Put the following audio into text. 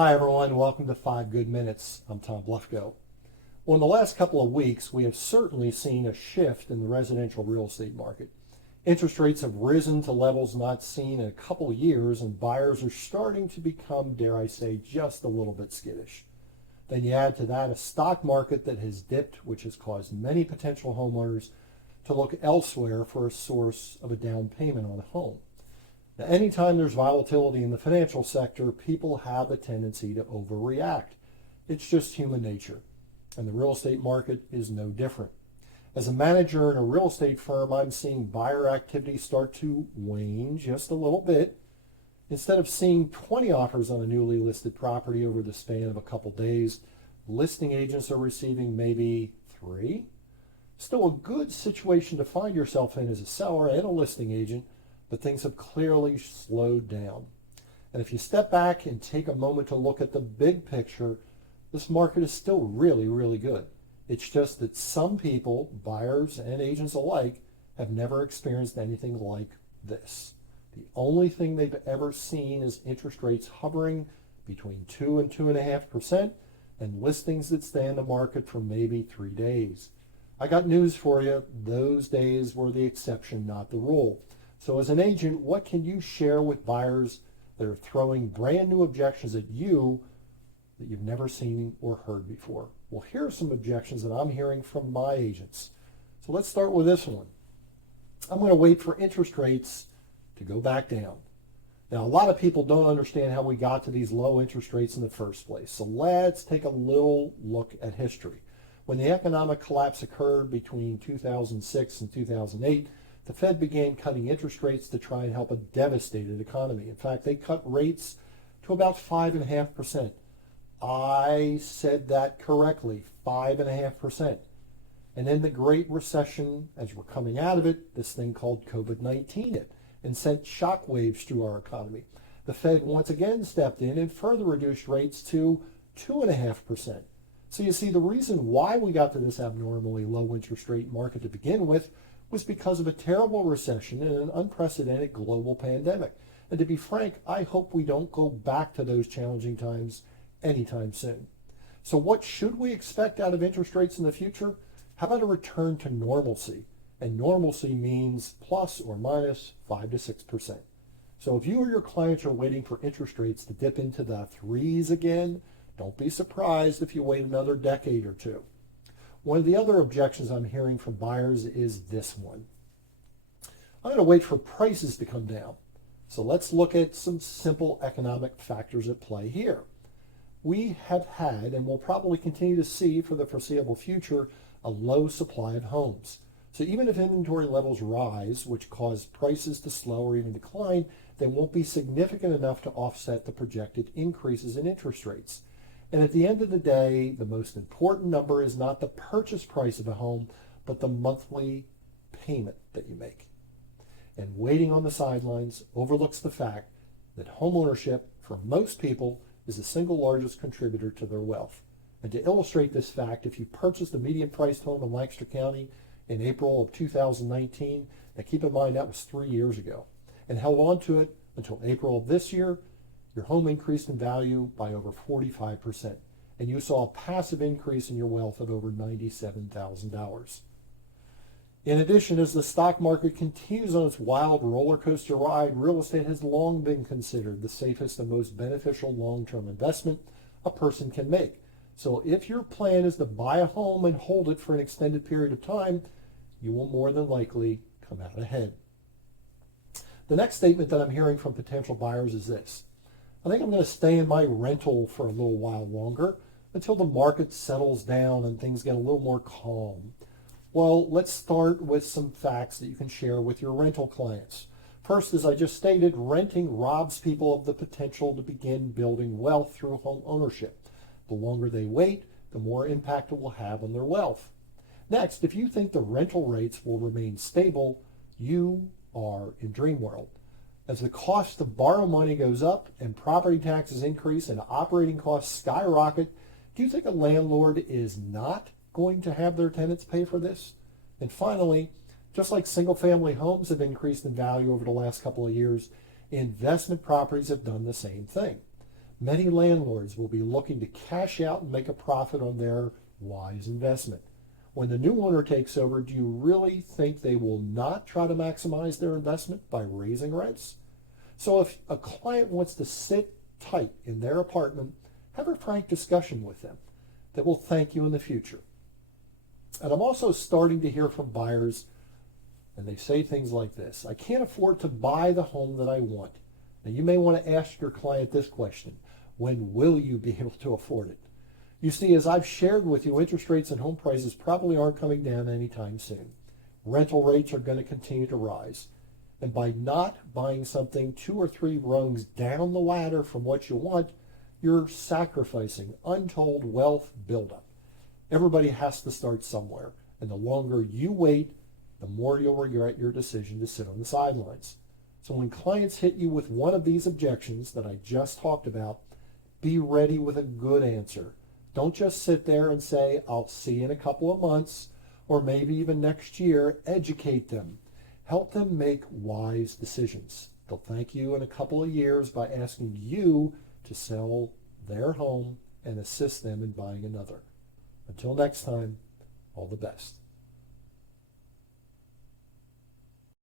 Hi everyone, welcome to 5 Good Minutes. I'm Tom Blefko. Well, in the last couple of weeks, we have certainly seen a shift in the residential real estate market. Interest rates have risen to levels not seen in a couple of years, and buyers are starting to become, dare I say, just a little bit skittish. Then you add to that a stock market that has dipped, which has caused many potential homeowners to look elsewhere for a source of a down payment on a home. Now, anytime there's volatility in the financial sector, people have a tendency to overreact. It's just human nature, and the real estate market is no different. As a manager in a real estate firm, I'm seeing buyer activity start to wane just a little bit. Instead of seeing 20 offers on a newly listed property over the span of a couple days, listing agents are receiving maybe 3. Still a good situation to find yourself in as a seller and a listing agent, but things have clearly slowed down. And if you step back and take a moment to look at the big picture, this market is still really, really good. It's just that some people, buyers and agents alike, have never experienced anything like this. The only thing they've ever seen is interest rates hovering between 2 and 2.5% and listings that stay in the market for maybe 3 days. I got news for you. Those days were the exception, not the rule. So as an agent, what can you share with buyers that are throwing brand new objections at you that you've never seen or heard before? Well, here are some objections that I'm hearing from my agents. So let's start with this one. I'm going to wait for interest rates to go back down. Now, a lot of people don't understand how we got to these low interest rates in the first place. So let's take a little look at history. When the economic collapse occurred between 2006 and 2008, the Fed began cutting interest rates to try and help a devastated economy. In fact, they cut rates to about 5.5%. I said that correctly, 5.5%. And then the Great Recession, as we're coming out of it, this thing called COVID-19 hit and sent shockwaves through our economy. The Fed once again stepped in and further reduced rates to 2.5%. So you see, the reason why we got to this abnormally low interest rate market to begin with was because of a terrible recession and an unprecedented global pandemic. And to be frank, I hope we don't go back to those challenging times anytime soon. So what should we expect out of interest rates in the future? How about a return to normalcy? And normalcy means plus or minus 5 to 6%. So if you or your clients are waiting for interest rates to dip into the 3s again, don't be surprised if you wait another decade or two. One of the other objections I'm hearing from buyers is this one. I'm going to wait for prices to come down. So let's look at some simple economic factors at play here. We have had and will probably continue to see for the foreseeable future a low supply of homes. So even if inventory levels rise, which cause prices to slow or even decline, they won't be significant enough to offset the projected increases in interest rates. And at the end of the day, the most important number is not the purchase price of a home, but the monthly payment that you make. And waiting on the sidelines overlooks the fact that homeownership, for most people, is the single largest contributor to their wealth. And to illustrate this fact, if you purchased a medium-priced home in Lancaster County in April of 2019, now keep in mind that was 3 years ago, and held on to it until April of this year, your home increased in value by over 45%, and you saw a passive increase in your wealth of over $97,000. In addition, as the stock market continues on its wild roller coaster ride, real estate has long been considered the safest and most beneficial long-term investment a person can make. So if your plan is to buy a home and hold it for an extended period of time, you will more than likely come out ahead. The next statement that I'm hearing from potential buyers is this. I think I'm going to stay in my rental for a little while longer until the market settles down and things get a little more calm. Well, let's start with some facts that you can share with your rental clients. First, as I just stated, renting robs people of the potential to begin building wealth through home ownership. The longer they wait, the more impact it will have on their wealth. Next, if you think the rental rates will remain stable, you are in dream world. As the cost to borrow money goes up and property taxes increase and operating costs skyrocket, do you think a landlord is not going to have their tenants pay for this? And finally, just like single-family homes have increased in value over the last couple of years, investment properties have done the same thing. Many landlords will be looking to cash out and make a profit on their wise investment. When the new owner takes over, do you really think they will not try to maximize their investment by raising rents? So if a client wants to sit tight in their apartment, have a frank discussion with them that will thank you in the future. And I'm also starting to hear from buyers, and they say things like this: I can't afford to buy the home that I want. Now, you may want to ask your client this question: when will you be able to afford it? You see, as I've shared with you, interest rates and home prices probably aren't coming down anytime soon. Rental rates are going to continue to rise. And by not buying something 2 or 3 rungs down the ladder from what you want, you're sacrificing untold wealth buildup. Everybody has to start somewhere. And the longer you wait, the more you'll regret your decision to sit on the sidelines. So when clients hit you with one of these objections that I just talked about, be ready with a good answer. Don't just sit there and say, I'll see you in a couple of months, or maybe even next year. Educate them. Help them make wise decisions. They'll thank you in a couple of years by asking you to sell their home and assist them in buying another. Until next time, all the best.